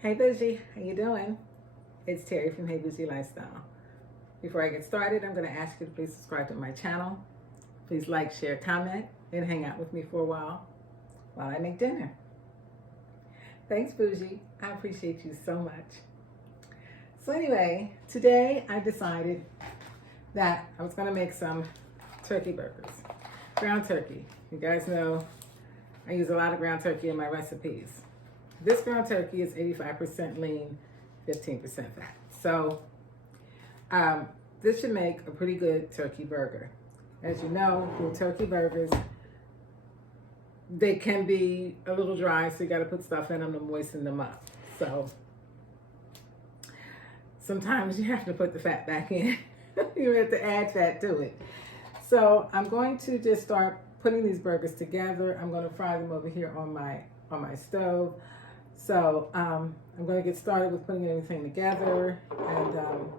Hey Bougie, how you doing? It's Terry from Hey Bougie Lifestyle. Before I get started, I'm going to ask you to please subscribe to my channel. Please like, share, comment, and hang out with me for a while I make dinner. Thanks, Bougie. I appreciate you so much. So anyway, today I decided that I was going to make some turkey burgers. Ground turkey. You guys know I use a lot of ground turkey in my recipes. This ground turkey is 85% lean, 15% fat. So this should make a pretty good turkey burger. As you know, with turkey burgers, they can be a little dry, so you got to put stuff in them to moisten them up. So sometimes you have to put the fat back in. You have to add fat to it. So I'm going to just start putting these burgers together. I'm going to fry them over here on my stove. So I'm going to get started with putting everything together. And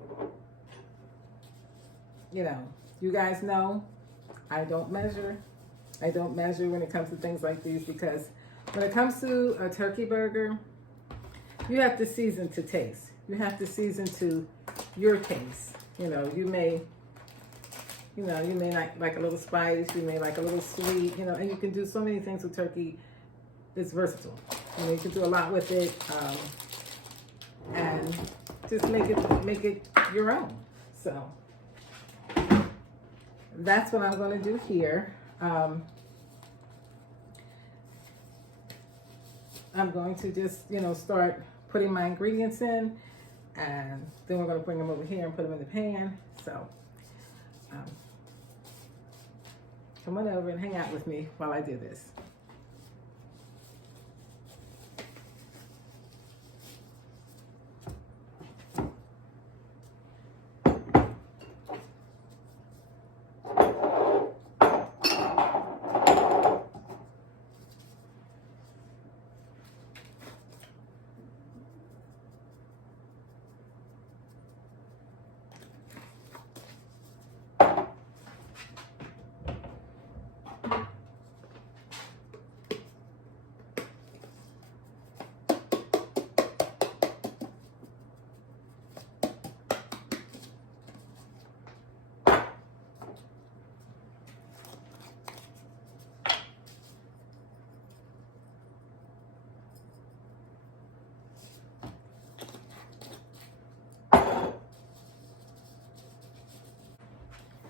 you know, you guys know I don't measure. I don't measure when it comes to things like these, because when it comes to a turkey burger, you have to season to taste. You have to season to your taste. You know, you may like a little spice, you may like a little sweet, you know, and you can do so many things with turkey. It's versatile. You know, you can do a lot with it, and just make it your own. So that's what I'm going to do here. I'm going to just, start putting my ingredients in, and then we're going to bring them over here and put them in the pan. So come on over and hang out with me while I do this.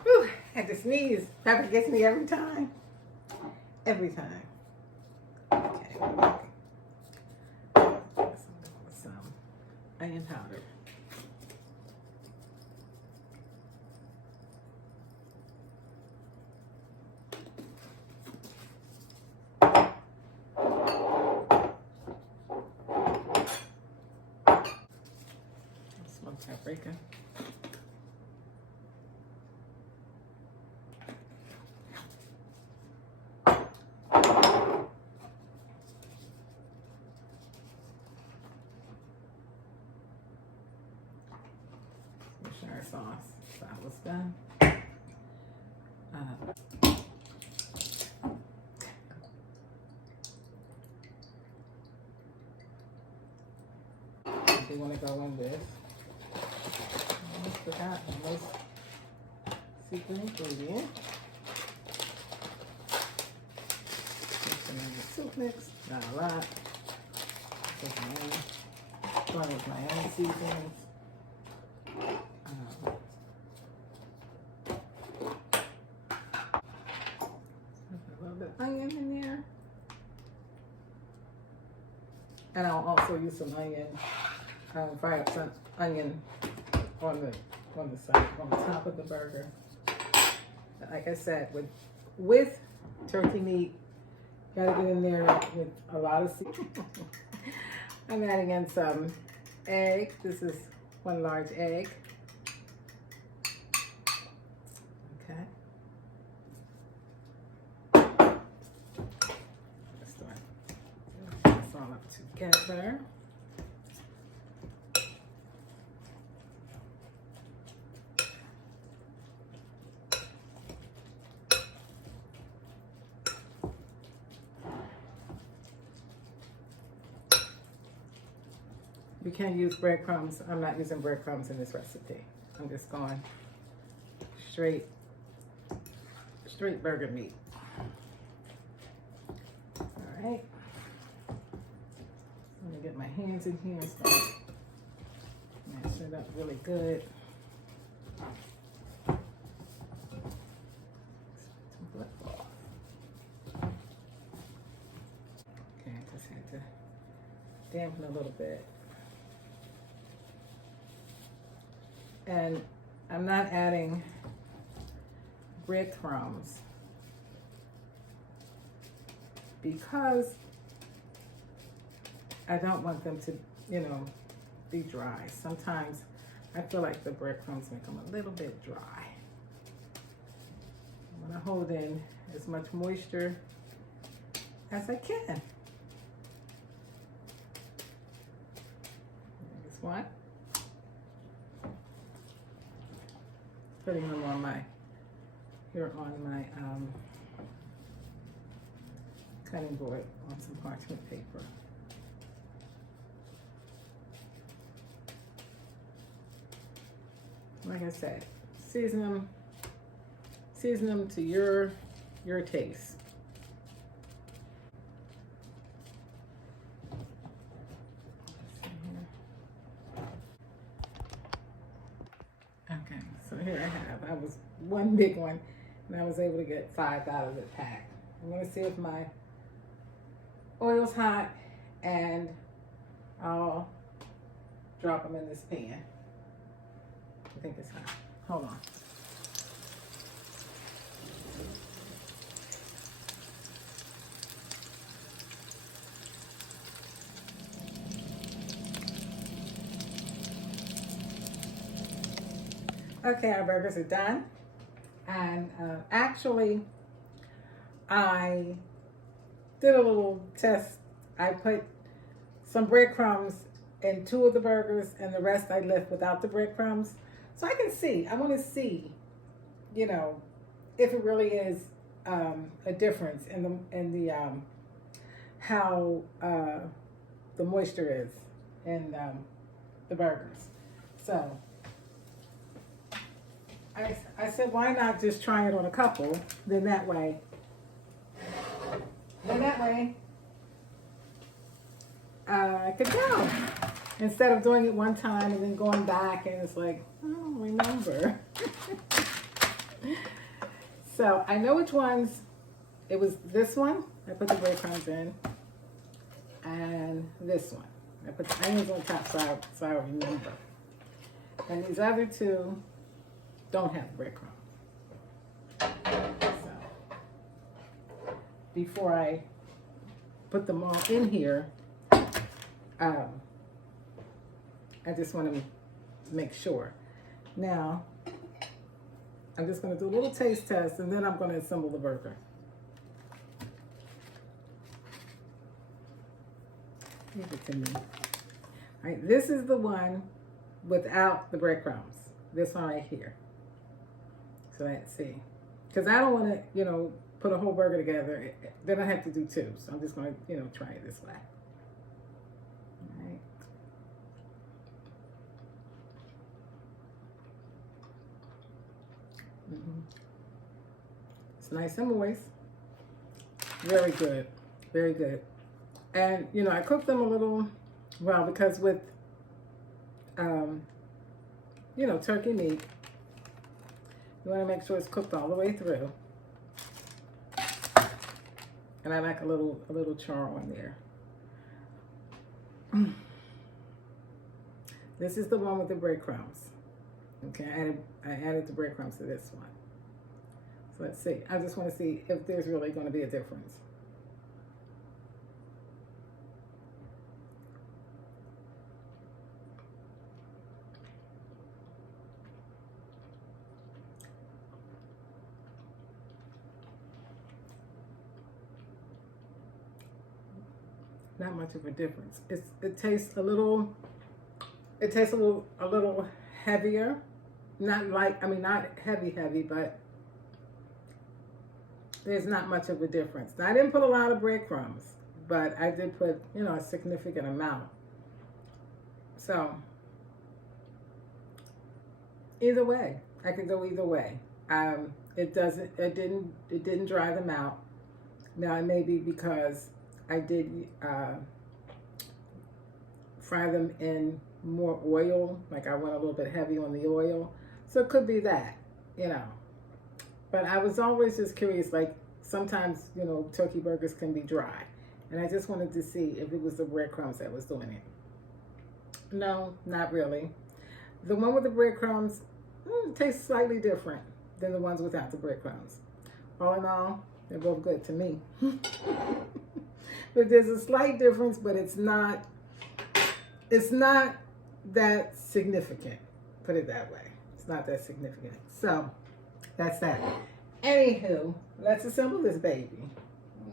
Whew, I had to sneeze. Pepper gets me every time. Every time. Okay, some onion powder. Smoked paprika. Worcestershire sauce. So that was done. They want to go in with. I almost forgot the most secret ingredient. Mix them in the soup mix. Not a lot. Going with my own seasonings. A little bit of onion in there. And I'll also use some onion. Fry up some onion on the side, on the top of the burger. Like I said, with turkey meat, gotta get in there with a lot of seasoning. I'm adding in some egg. This is 1 large egg. Okay. Let's start this all up together. You can use breadcrumbs. I'm not using breadcrumbs in this recipe. I'm just going straight burger meat. All right. Let me get my hands in here and start mashing it up really good. Okay, I just had to dampen a little bit. And I'm not adding breadcrumbs because I don't want them to, you know, be dry. Sometimes I feel like the breadcrumbs make them a little bit dry. I want to hold in as much moisture as I can. This one. Putting them on my, here on my cutting board on some parchment paper. Like I said, season them to your taste. Okay, so here I was one big one, and I was able to get 5 out of the pack. I'm gonna see if my oil's hot, and I'll drop them in this pan. I think it's hot. Hold on. Okay, our burgers are done. And actually, I did a little test. I put some breadcrumbs in 2 of the burgers, and the rest I left without the breadcrumbs. So I can see, I want to see, you know, if it really is a difference in the how the moisture is in the burgers. So I said, why not just try it on a couple? Then that way I could tell. Instead of doing it one time and then going back and it's like, I don't remember. So I know which ones. It was this one. I put the breadcrumbs in. And this one. I put the onions on top so I remember. And these other 2 don't have breadcrumbs. So before I put them all in here, I just want to make sure. Now, I'm just going to do a little taste test, and then I'm going to assemble the burger. Give it to me. All right, this is the one without the breadcrumbs. This one right here. So let's see. Because I don't want to, you know, put a whole burger together. Then I have to do 2. So I'm just going to, you know, try it this way. All right. It's nice and moist. Very good. Very good. And, you know, I cooked them a little, well, because with, you know, turkey meat, you want to make sure it's cooked all the way through. And I like a little char on there. This is the one with the breadcrumbs. Okay, I added the breadcrumbs to this one. So let's see. I just want to see if there's really going to be a difference. Not much of a difference. It tastes a little heavier. Not like, I mean, not heavy, but there's not much of a difference. Now, I didn't put a lot of breadcrumbs, but I did put, you know, a significant amount. So either way, I could go either way. It didn't dry them out. Now it may be because I did fry them in more oil, like I went a little bit heavy on the oil. So it could be that, you know. But I was always just curious, like sometimes, you know, turkey burgers can be dry. And I just wanted to see if it was the breadcrumbs that was doing it. No, not really. The one with the breadcrumbs tastes slightly different than the ones without the breadcrumbs. All in all, they're both good to me. But there's a slight difference, but it's not that significant. Put it that way. It's not that significant. So that's that. Anywho, let's assemble this baby.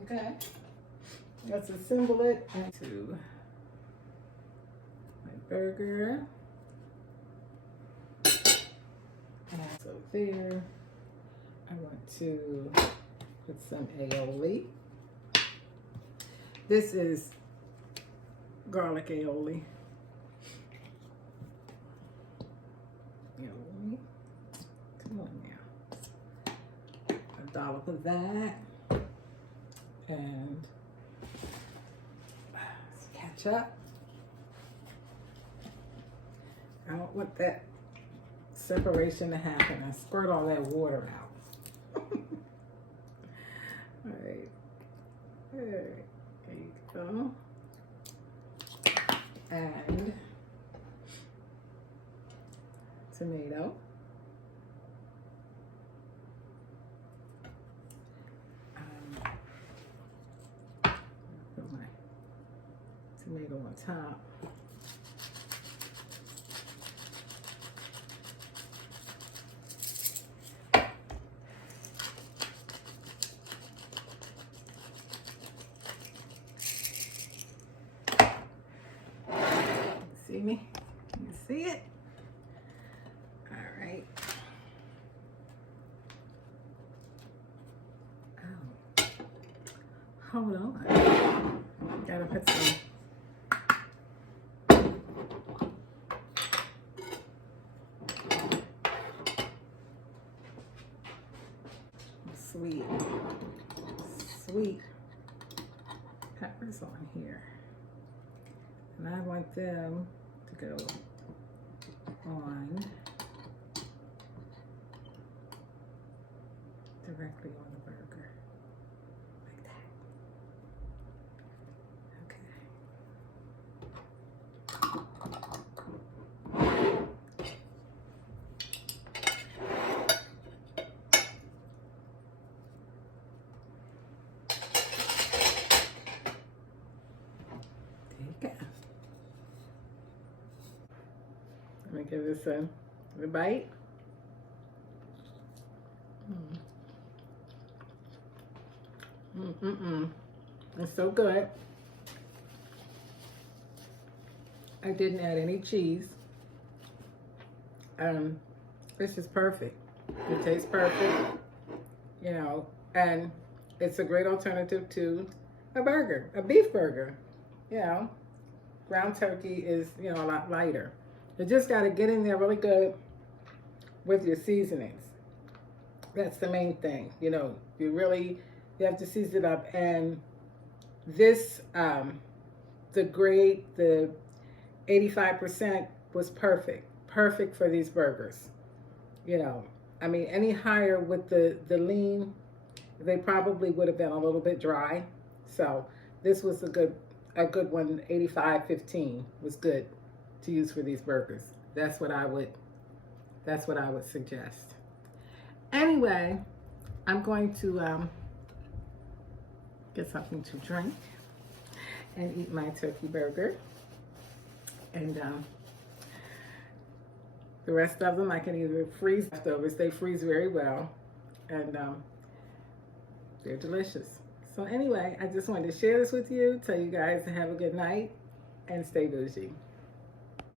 Okay. Let's assemble it into my burger. And so there, I want to put some aioli. This is garlic aioli. Aioli. Come on now. A dollop of that. And ketchup. I don't want that separation to happen. I squirt all that water out. All right. There you go. And tomato. Put my tomato on top. See me? You see it? All right. Oh. Hold on. Gotta put some sweet peppers on here. And I want them to go on directly on the burger, like that. Let me give this a bite. It's so good. I didn't add any cheese. It's just perfect. It tastes perfect, you know, and it's a great alternative to a burger, a beef burger. You know, ground turkey is, you know, a lot lighter. You just got to get in there really good with your seasonings. That's the main thing. You know, you have to season it up. And this, the 85% was perfect for these burgers. You know, I mean, any higher with the lean, they probably would have been a little bit dry. So this was a good one. 85-15 was good to use for these burgers. That's what I would suggest. Anyway, I'm going to get something to drink and eat my turkey burger. And the rest of them I can either freeze leftovers. They freeze very well, and they're delicious. So anyway, I just wanted to share this with you, tell you guys to have a good night and stay bougie.